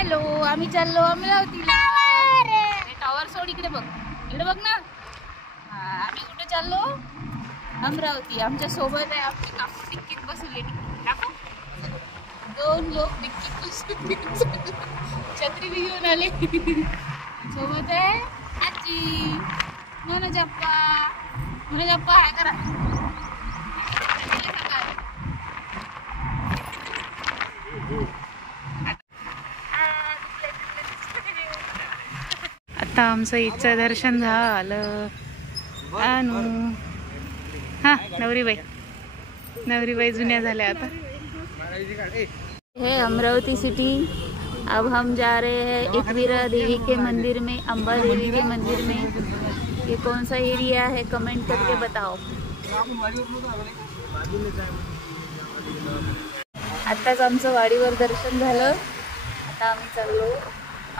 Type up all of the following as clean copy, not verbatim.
Hello, आम्ही चाललो अमरावतीला. टॉवर सोड, इकडे बघ, इकडे बघ ना. आम्ही कुठे चाललो? अमरावती. आमच्या सोबत आहे आमचे काकू डिक्कीत बसवले. काकू 2 लोक डिक्कीत बसवले, छत्री बी घेऊन आले. सोबत आहे आजी मनोजप्पा. मनोजप्पा आहे करा. आता आमचं इच्छा दर्शन झालं. अनु हा नवरीबाई जुन्या झाल्या आता. है अमरावती सिटी. अब हम जा रहे हैं एकवीरा देवी के मंदिर में, अंबा देवी के मंदिर में. ये कौन सा एरिया है कमेंट करके बताओ. आताच आमचं वाडीवर दर्शन झालं. आता आम्ही चाललो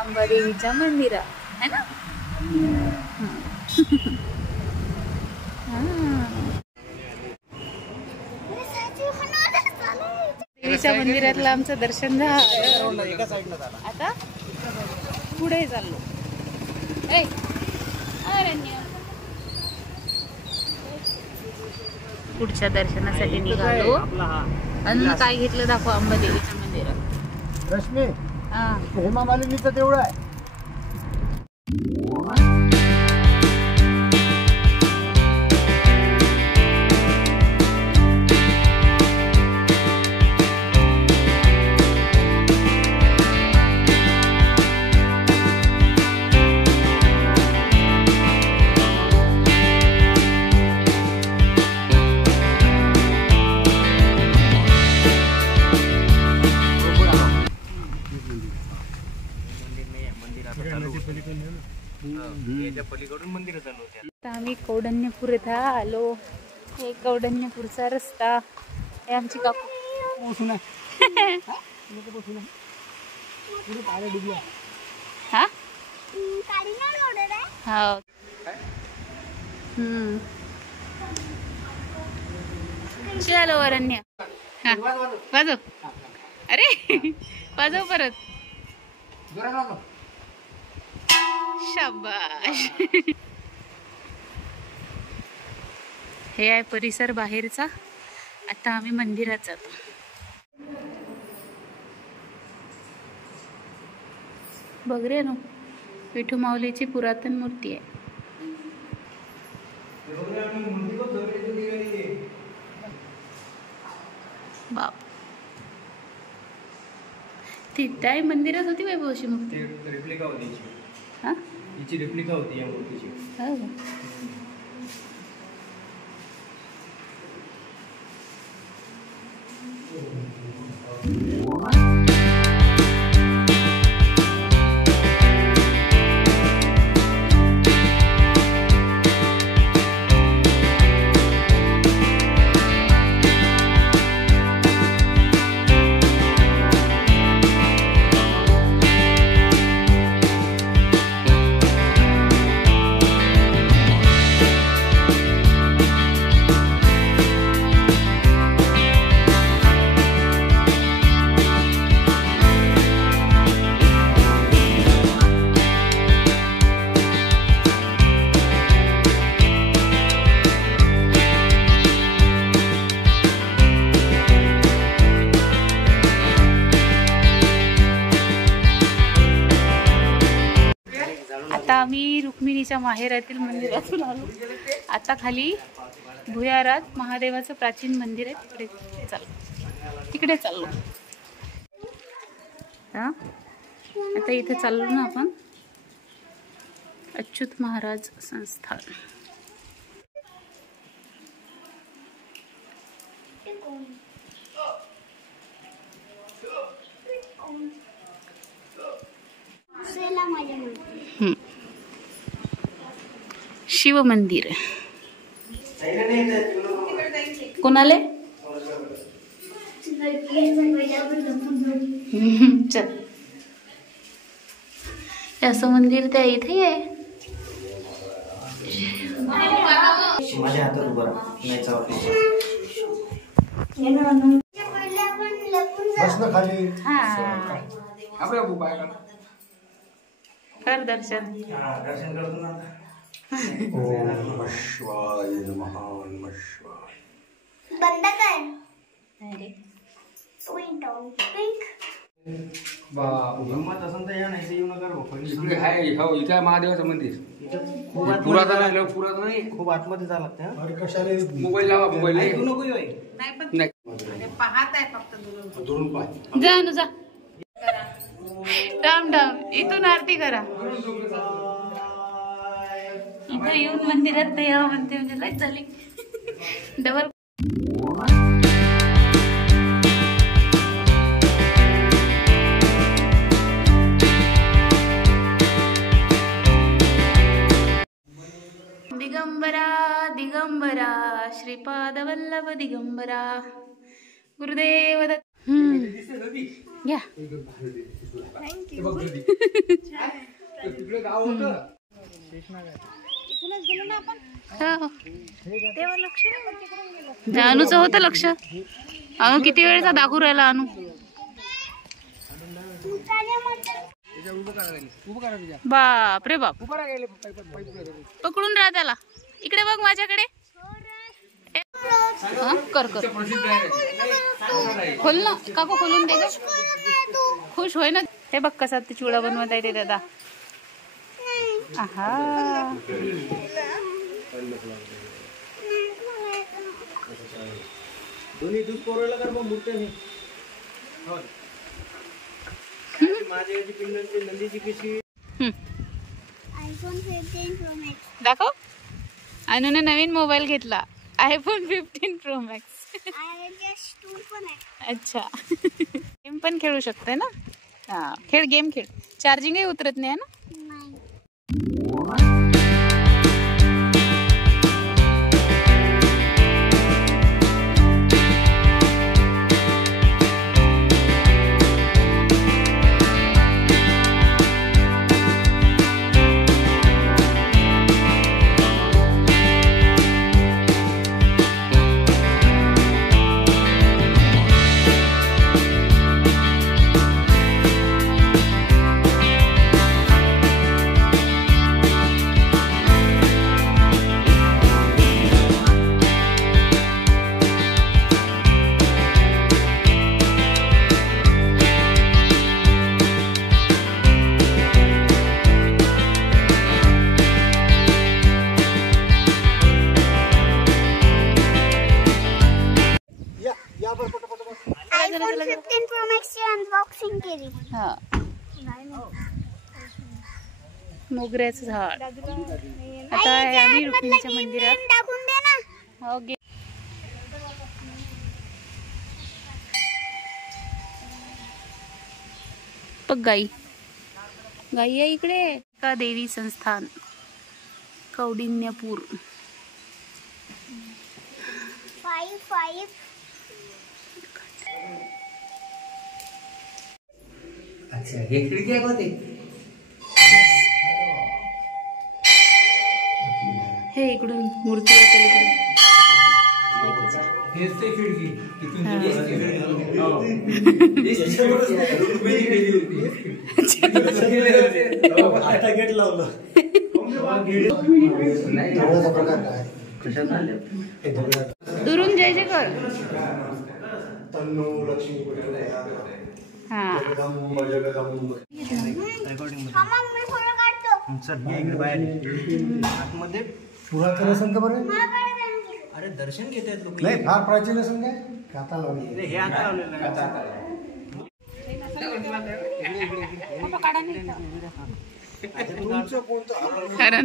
अंबादेवीच्या मंदिरात है ना. देवीच्या मंदिरातलं आमचं दर्शन झालं. आता पुढे चाललो. पुढच्या दर्शनासाठी निघालो. अजून काय घेतलं दाखव अंबादेवीच्या मंदिरात. रश्मी, हेमा मालिनीचं तेवढं आहे. आम्ही कौंडण्यपूर इथं आलो. हे कौंडण्यपूरचा रस्ता. हे आमची काकू. हा हा. चलो अरण्य. हा वाजव. अरे वाजव परत. शाबाश. हे आहे परिसर बाहेरचा. आता आम्ही मंदिरात जातो. बघ रे ना, विठू माऊलीची पुरातन मूर्ती आहे. बाप, ती त्या मंदिरात होती वैभवशी मूर्ती. रेप्लिका होती. हा, हिची रेप्लिका होती या मूर्तीची. हो. आता आम्ही रुक्मिणीच्या माहेरातील मंदिरातून आलो. आता खाली भुयारात महादेवाचं प्राचीन मंदिर आहे. तिकडे चाललो. आता इथे चाललो ना आपण. अच्युत महाराज संस्थान. शिव मंदिर. कोणाले चल. असं मंदिर त्या इथे आहे. माझ्या हातात उभा नाही चावलं. खाली. हा कर दर्शन. दर्शन करतो ना आता. ओम नमः शिवाय नमः नमः शिवाय. बंद कर. अरे गंमत असेल तर या नाही तर येऊ नका रे बाप्पा. इकडे आहे हो इथे आहे महादेवाचं मंदिर. खूप आतमध्ये पुरातन आहे पुरातन आहे. खूप आतमध्ये जावं लागतं हा. अरे कशाला मोबाईल लावा मोबाईल ऐकू नको येऊ. नाही दुरून पाय. जा अनु जा. राम राम. इथून आरती करा. इथं येऊन मंदिरात नाही यावं म्हणते म्हणजे लय झाली डबल. दिगंबरा दिगंबरा श्रीपाद वल्लभ दिगंबरा गुरुदेव दत्त. घ्या. तिकडे गाव होतं. अनुचं होतं लक्ष. अनु किती वेळचा दाखवू राहिला अनु. बाप रे बाप. पकडून राहा त्याला. इकडे बघ माझ्याकडे. हा, कर कर. खोल ना काकू खोलून दे. खुश होय ना. हे बघ कसा ते चिवडा बनवत आहे ते दादा. आहा दोन्ही दूध पोरवलं कर मग मूर्ती नाही. माझ्याची पिंडांची नंदीची पिशवी. IPhone 15 Pro Max. दाखव. अनुने नवीन मोबाईल घेतला आयफोन 15 Pro Max. iOS 2 पण आहे. अच्छा. गेम पण खेळू शकते ना. हा खेळ गेम खेळ. चार्जिंगही उतरत नाही ना. नाही. iPhone 15 Pro Max ची अनबॉक्सिंग केली. हा मोगऱ्याचं झाड. आता आम्ही रुक्मिणीच्या मंदिरात. टाकून दे ना. हो गे. बघ गाई. गाई आहे इकडे. का देवी संस्थान कौंडिण्यपूर. 5 अच्छा हे खिडकी आहे का ते. हे इकडून मूर्ती आहे पलीकडे. हेच ते खिडकी. तिथून आता गेट लावलं. प्रकार काय. दुरून जय जय कर. तन्नो लक्ष्मी हा जगदंब जगदंब. मामा मी फोटो काढतो. सर मी इकडे बाहेर आतमध्ये पुरातन असेल तर बरं. मला काढायचं आहे. अरे दर्शन घेत आहेत लोक. नाही फार प्राचीन असेल काय. आता लावली. हे आता लावलेलं आहे. तुमचं कोणतं कारण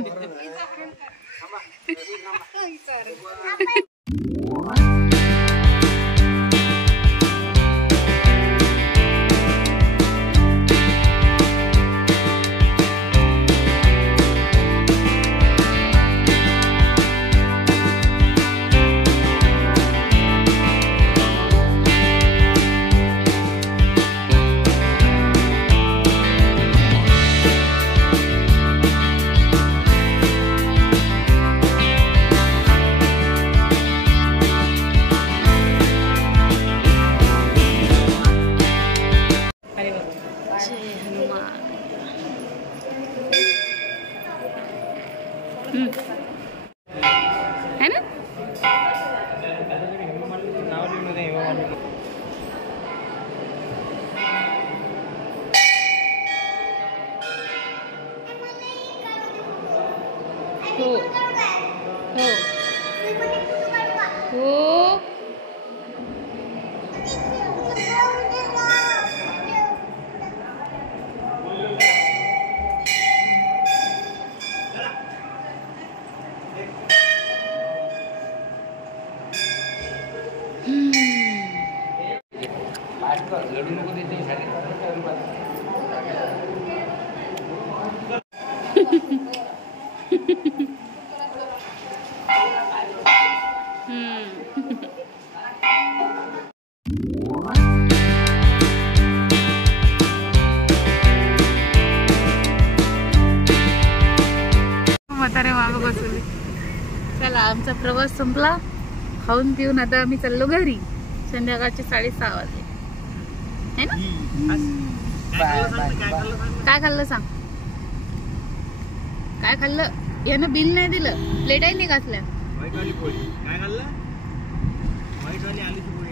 है ना? हो हो हो. लढू नको त्याची शाळेत. म्हातारे मागं बसवले. चला आमचा प्रवास संपला. खाऊन पिऊन आता आम्ही चाललो घरी. संध्याकाळचे 6:30 वाजले है ना? काय खाल्लं सांग? काय खाल्लं? यानं बिल नाही दिलं. प्लेटाही नाही घातल्या.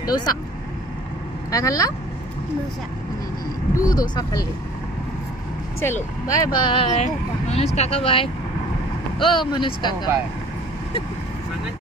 डोसा. काय खाल्ला? तू डोसा खाल्ले. चलो बाय बाय. मनोज काका बाय. ओ मनोज काका.